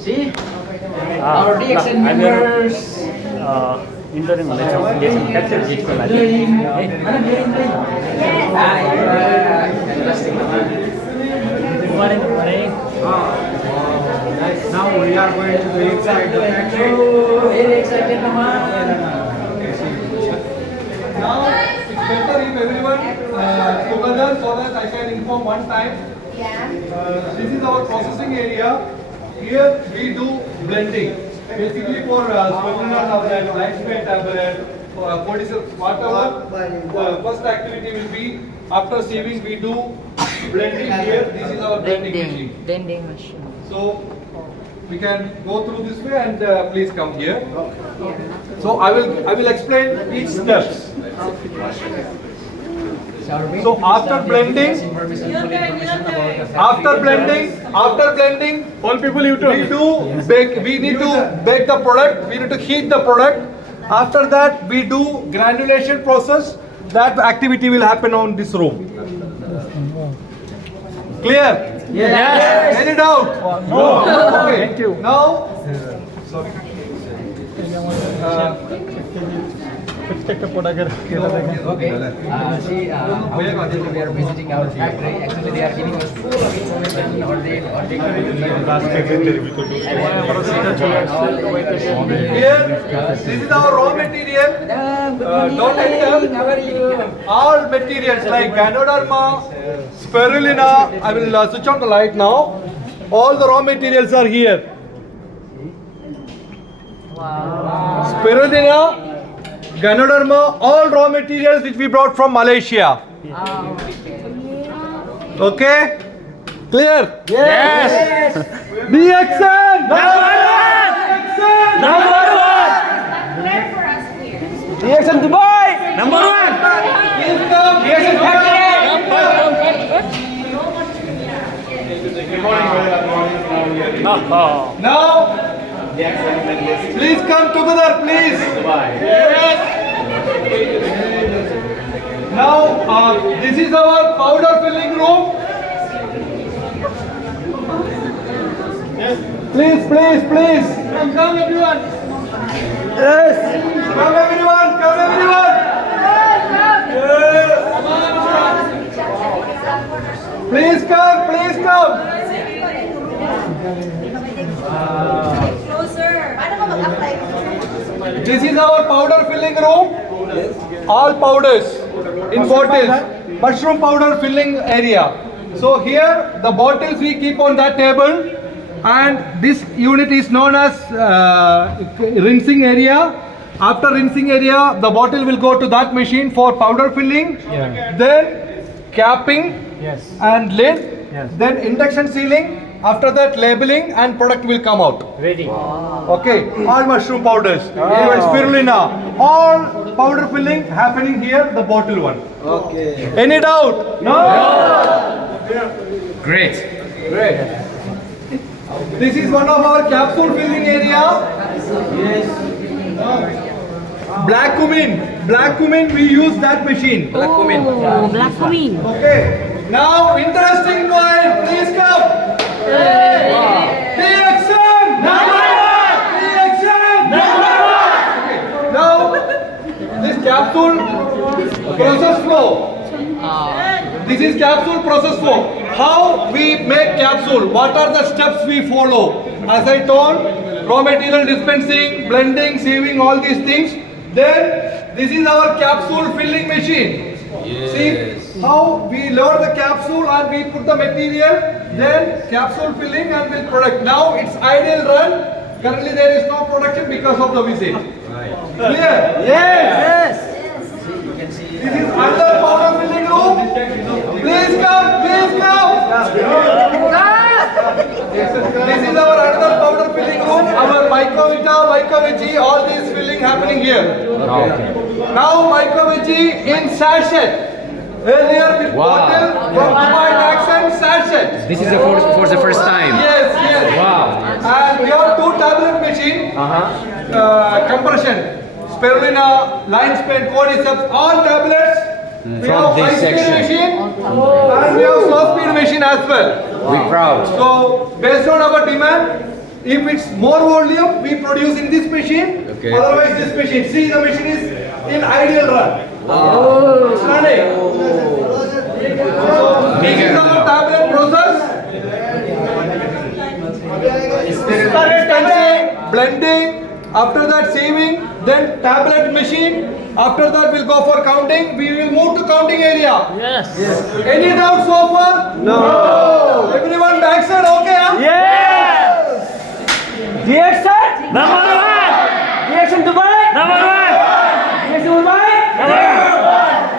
See? Our DXN members. Including Malaysian capture it for life. Fantastic naman. Good morning, good morning. Now we are going to the inside the factory. Very excited naman. Now it's better if everyone together so that I can inform one time. This is our processing area. Here we do blending. Basically for spirulina tablet, lifespan tablet, cortisol, whatever. The first activity will be after sieving we do blending here. This is our blending machine. Blending machine. So we can go through this way and please come here. So I will explain each steps. So after blending, all people we need to bake the product. We need to heat the product. After that, we do granulation process. That activity will happen on this room. Clear? Yes. Any doubt? No. Okay. Thank you. Now, Okay. See, we are visiting our factory. Actually, they are giving us full of information on the here, this is our raw material. Don't enter. How are you? All materials like Ganoderma, Spirulina. I will switch on the light now. All the raw materials are here. Spirulina, Ganoderma, all raw materials which we brought from Malaysia. Okay? Clear? Yes! DXN! DXN Dubai! Number one! DXN Dubai! Now, please come together, please. Now, this is our powder filling room. Please. Come everyone. Yes. Come everyone. Yes. Please come. This is our powder filling room. All powders in bottles. Mushroom powder filling area. So here the bottles we keep on that table, and this unit is known as rinsing area. After rinsing area, the bottle will go to that machine for powder filling. Then capping and lid. Then induction sealing. After that, labeling and product will come out. Ready. Okay, all mushroom powders, even spirulina, all powder filling happening here, the bottle one. Okay. Any doubt? No? Great. This is one of our capsule filling area. Black cumin, we use that machine. Black cumin. Okay. Now, interesting point, please come. DXN number one. Now, this capsule process flow. This is capsule process flow. How we make capsule? What are the steps we follow? As I told, raw material dispensing, blending, sieving, all these things. Then this is our capsule filling machine. See how we load the capsule and we put the material, then capsule filling and with product. Now it's idle run. Currently there is no production because of the visit. Clear? Yes. This is under powder filling room. Please come. This is our another powder filling room. Our Mycovita, Mycovici, all these filling happening here. Now Mycovici in sachet. Earlier with bottle from Dubai accent sachet. This is for the first time. Yes. Wow. And we have 2 tablet machine. Compression. Spirulina, line spin, cordyceps, all tablets. We have this high speed section. machine and we have slow speed machine as well. We're proud. So based on our demand, If it's more volume, we produce in this machine. Okay. Otherwise, this machine. See, the machine is in ideal run. It's running. So, this is our tablet process. Blending. After that, saving. Then tablet machine. After that, we'll go for counting. We will move to counting area. Yes. Any doubt so far? No. Everyone backside, okay? Huh? Yes. Reaction Number one. Reaction Dubai Number one. Reaction Dubai Number one.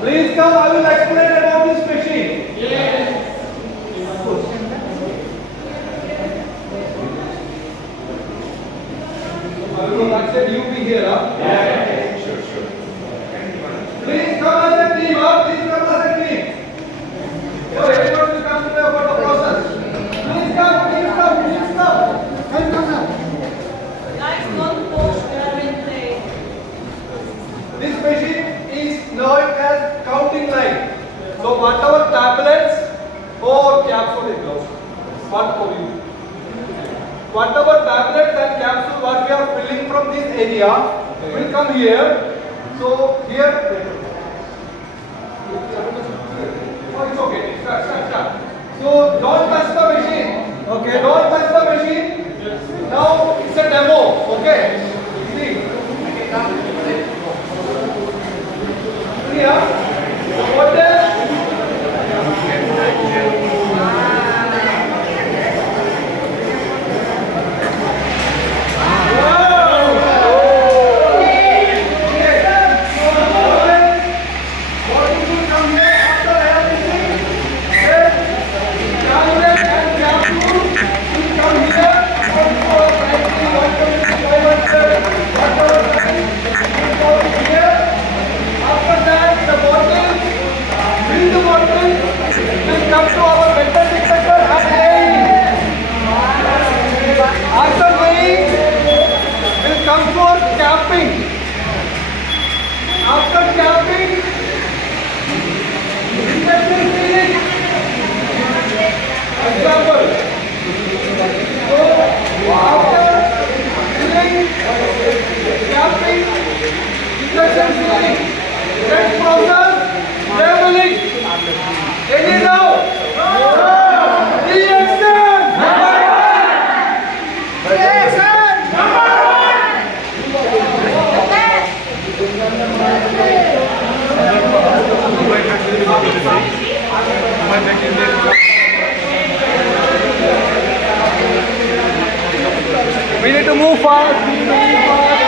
Please come, I will explain about this machine. I said you be here, huh? Sure. Please come as a team, huh? Please come as a team. So everyone will come to know about the process. Please come. Guys, don't push, we are in play. This machine is known as counting line. So whatever tablets or capsule it goes. What for you? Whatever tablets and capsule what we are filling from this area will come here. So here. Oh, it's okay. Start. So don't touch the machine. Okay. Don't touch the machine. Now it's a demo. Okay. See. Here. What else? We need to move fast.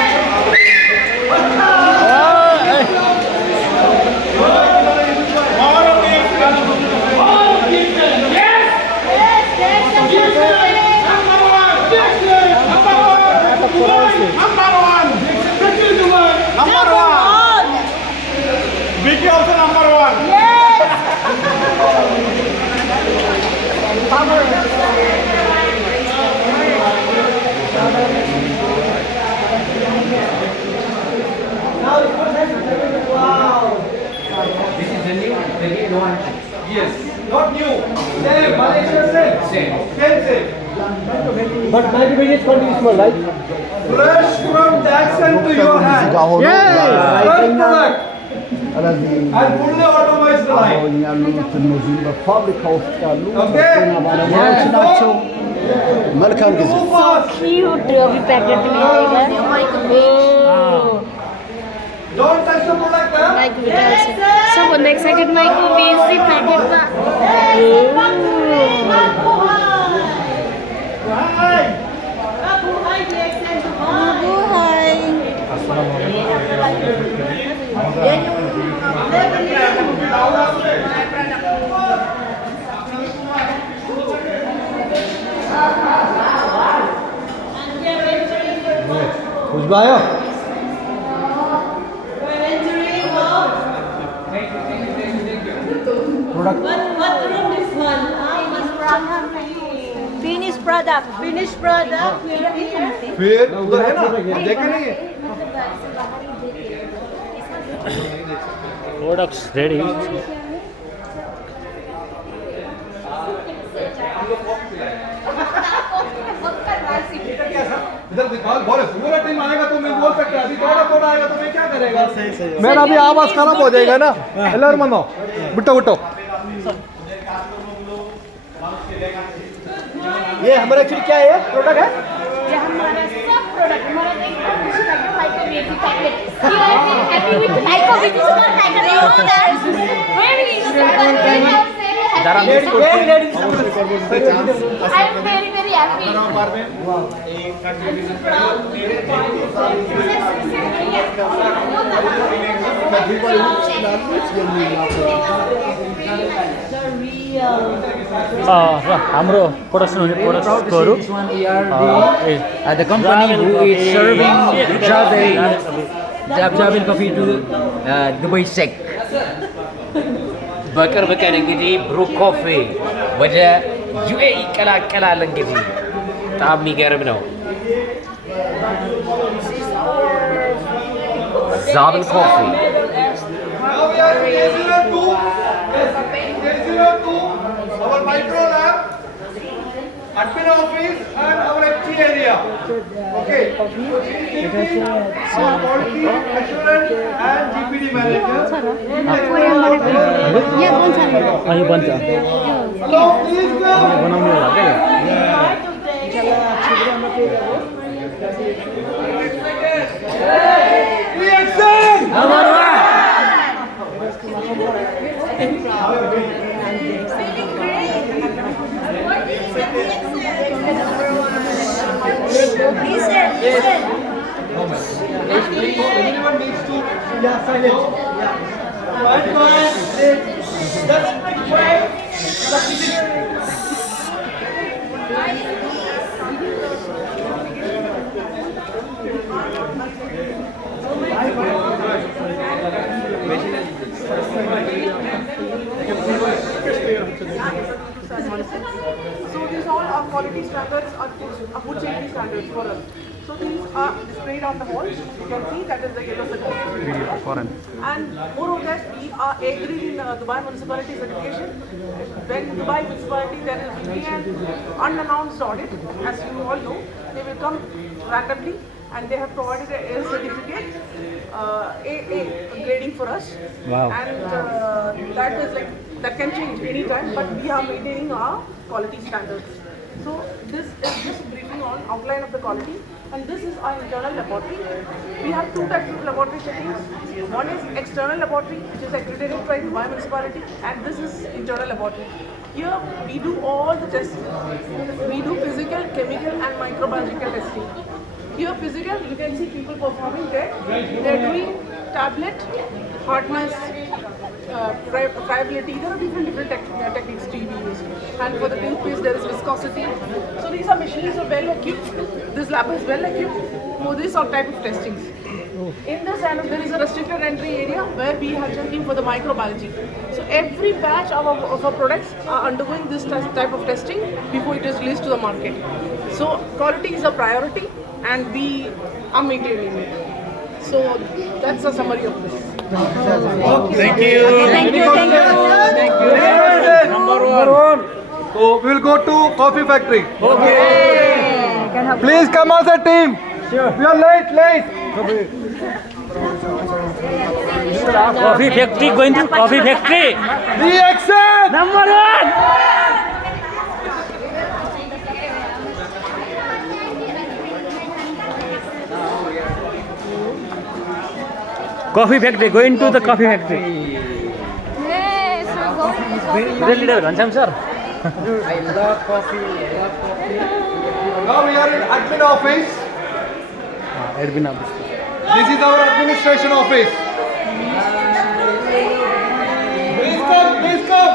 Vicky also number one. This is the new one. Yes, not new. Same, Malaysia same. Same. But my division is continuous one, right? Fresh from Jackson to your hand. Fresh product. And fully automized line. Okay? መልካም ጊዜ Move fast. Cute अभी packet में आएगा Don't touch the product, huh? Mike विटाल से सब excited mic को बेसी packet में Assalamualaikum. Vijaya. What room is one? Finished product. Finished product. Here. फिर उधर है ना देखा नहीं है Products ready. इधर दिखा बोले पूरा टीम आएगा तो मैं बोल सकता अभी थोड़ा आएगा तो मैं क्या करेगा मेरा अभी आवाज खराब हो जाएगा ना ಎಲ್ಲರೂ ಮನೋ ಬಿಟ್ಟು ಬಿಟ್ಟು ये हमारा एक्चुअली क्या है प्रोडक्ट है ये हमारा सब प्रोडक्ट हमारा एक micro veggie packet happy with micro veggie small packet you know that very I am very very happy हाम्रो प्रोडक्सन हुने प्रोडक्ट्सहरू This one we are the company who is serving Jabil coffee to Dubai Sec. በቅርብ ቀን እንግዲህ ብሩክ ኮፊ ወደ ዩኤኢ ይቀላቀላል። እንግዲህ በጣም የሚገርም ነው። ዛብል ኮፊ Now we are in K02 K02 our micro lab admin office and our HT area okay our quality assurance and GPD manager ये कौन सा है यो बन्छ hello please come बनाउनु होला के reaction anyone needs to sign it So these all are quality standards, are food safety standards for us. So these are displayed on the wall. You can see that is the yellow certificate. And more of that, we are agreed in Dubai Municipality certification. When Dubai Municipality there will be an unannounced audit, as you all know, they will come randomly and they have provided a certificate, AA grading for us. Wow. And that is like that can change anytime, but we are maintaining our quality standards. So this is just briefing on outline of the quality, and this is our internal laboratory. We have two types of laboratory settings. One is external laboratory, which is accredited by Dubai Municipality, and this is internal laboratory. Here we do all the tests. We do physical, chemical, and microbiological testing. Here physical, you can see people performing there. They're doing tablet, hardness, friability. There are different techniques to use. And for the toothpaste, there is viscosity. So these are machines are well equipped. This lab is well equipped for this all type of testings. In this and there is a restricted entry area where we are checking for the microbiology. So every batch of our products are undergoing this type of testing before it is released to the market. So quality is a priority and we are maintaining it. So that's a summary of this. thank you number one so we will go to coffee factory please come as a team we are late coffee factory going to coffee factory reaction number 1 coffee factory going to the coffee factory leader Ghanshyam sir I love coffee. now we are in admin office admin office this is our administration office please come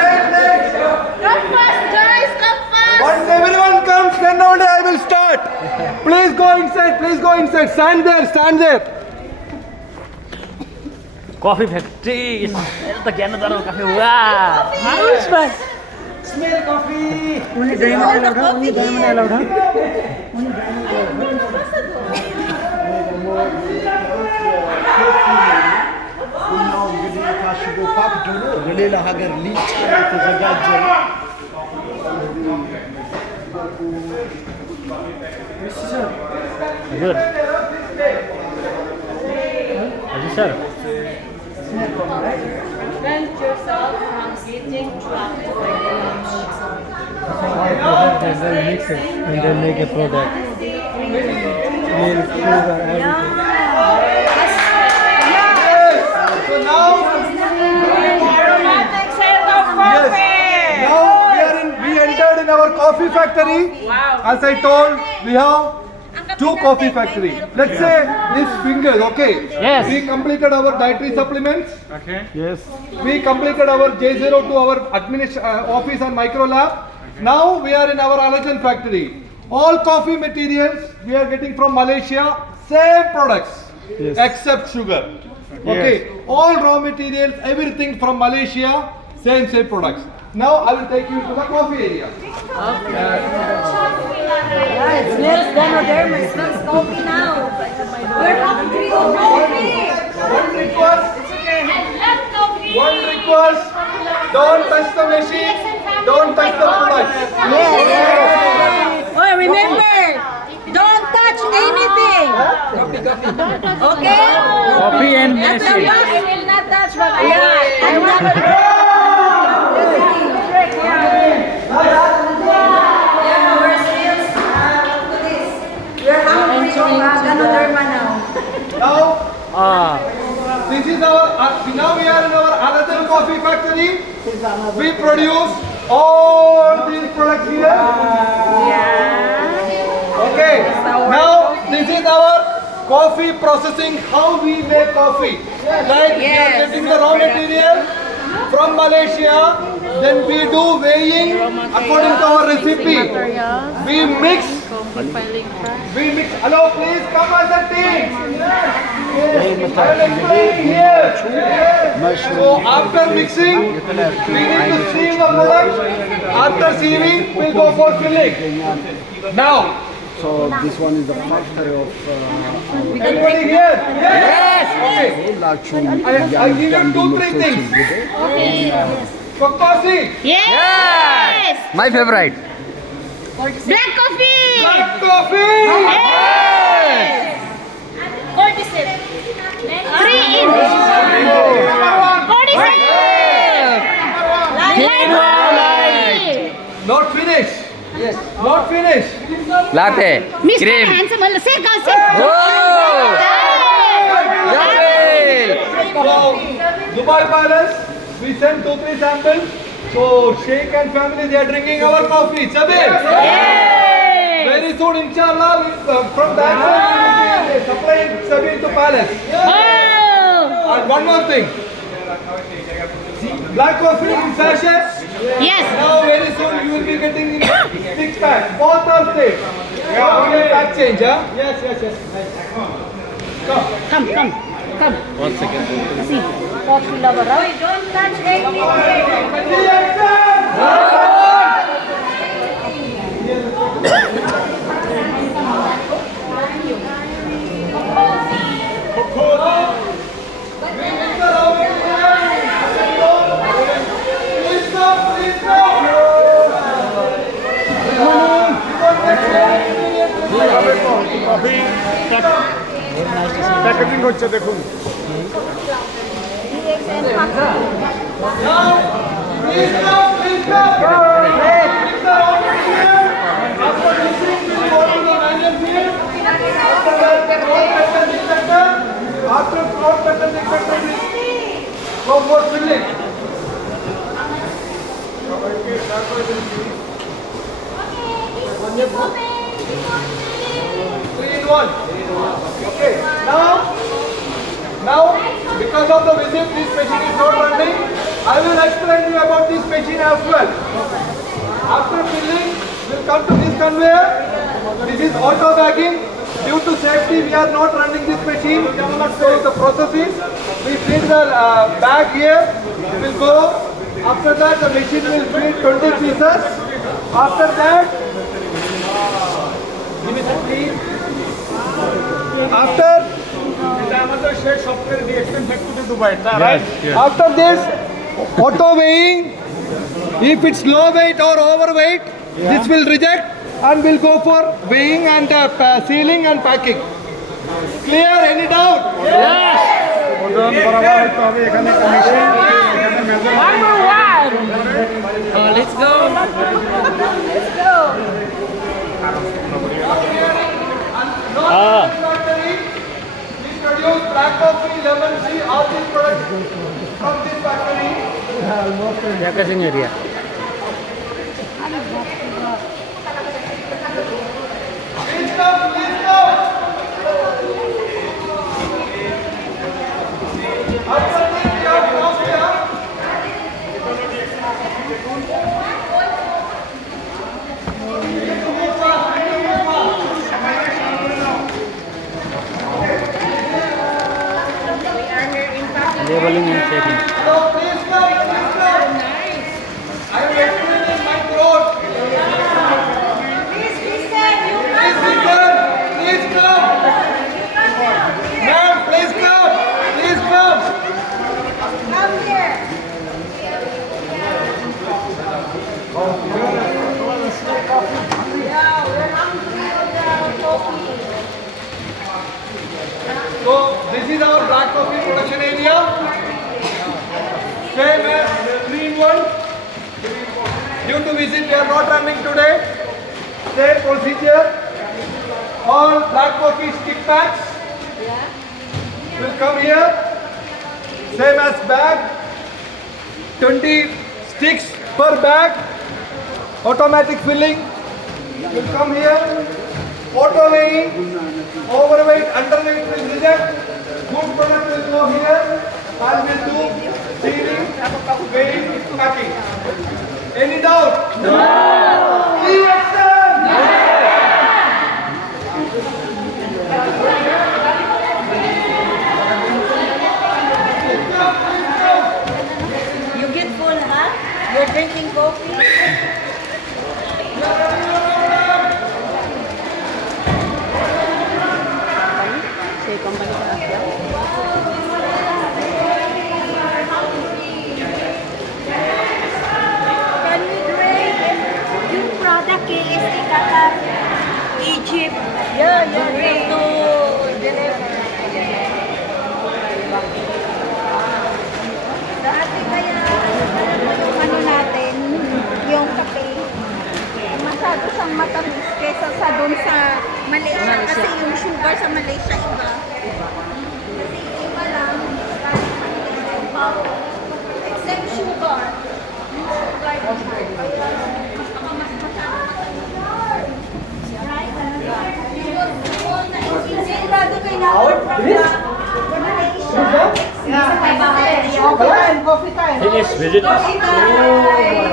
late. Come fast, guys, come fast. Once everyone comes, then only I will start. Please go inside. Stand there. Coffee factory त ज्ञान दर coffee वाह Smell coffee. Only diamond allowed, huh? ለሌላ ሀገር ሊጭ የተዘጋጀ हजुर हजुर sir Prevent yourself from getting trapped by the lunch. and then mix it and then make a product. Milk, sugar, everything. So now, we entered in our coffee factory. Wow. As I told, we have 2 coffee factory. Let's say this fingers, okay? Yes. We completed our dietary supplements. Yes. We completed our J0 to our office and micro lab. Now we are in our allergen factory. All coffee materials we are getting from Malaysia, same products, Yes. except sugar. Okay, all raw materials, everything from Malaysia, same products. Now I will take you to the coffee area. It smells Ganoderma. It smells coffee now. We're talking to you coffee. One request, don't touch the machine, don't touch the products. Oh, remember, don't touch anything. Okay? Coffee end I will not touch what I want. Now, this is our, now we are in our allergen coffee factory. We produce all these products here. Okay, now this is our coffee processing, how we make coffee. Like we are getting the raw material from Malaysia, then we do weighing according to our recipe. We mix. Hello, please come as a team. I will explain here. So after mixing, we need to sieve the product. After sieving, we go for filling. Now. So this one is the factory of Everybody here? Yes! Okay. I give you 2-3 things. For coffee. Yes. My favorite. Black coffee. Black coffee. Yes. 47. 3 in. 47. Not finished. Yes. Not finished. Latte. Mr. Cream. Handsome, say Oh! So, Dubai Palace, we sent 2-3 samples. So, Sheikh and family, they are drinking our coffee. Sabir. Very soon, inshallah, from that side, we will be supplying Sabir to Palace. And one more thing. Black coffee in sachets. Yes. Now very soon you will be getting in 6 pack. Both are safe. Pack change, huh? Yes. Come. One second. See, coffee lover, right? Don't touch anything. Packaging হচ্ছে দেখুন After crop pattern detector, go for filling. 3 in 1. Okay. Now, because because of the visit this machine is not running. I will explain you about this machine as well. After filling, we'll come to this conveyor. This is auto bagging. Due to safety, we are not running this machine. So the process is, we fill the bag here. It will go. After that, the machine will fill 20 pieces. After that, give me some please. After this, auto weighing. If it's low weight or overweight, this will reject and will go for weighing and sealing and packing. Clear? Any doubt? Let's go. Non-manufacturing, we produce black coffee, lemon tea, all these products from this factory. क्या कैसे area Please come, please come. After this, we have coffee, labelling and checking So please come, please come. I am explaining my throat. Please listen, please come. Ma'am, please come, please come. Come here. Yeah, we're hungry for the coffee. So this is our black coffee production area. Same as 3-in-1. Due to visit, we are not running today. Same procedure. All black coffee stick packs will come here. Same as bag. 20 sticks per bag. Automatic filling will come here. Auto weighing. Overweight, underweight will reject. Good product will go here. And will do sealing, weighing, packing. Any doubt? No. Reaction. You get full, huh? You're drinking coffee? Can we drink? Yung product is ikakap Egypt. Yeah, bring to dati kaya ano natin, yung kape, masyado siyang matamis kesa sa doon sa Malaysia. Kasi yung sugar sa Malaysia iba. Kasi iba lang, except sugar. Yung sugar sigurado kayo na Malaysia. Coffee time. Finish visit. Coffee time.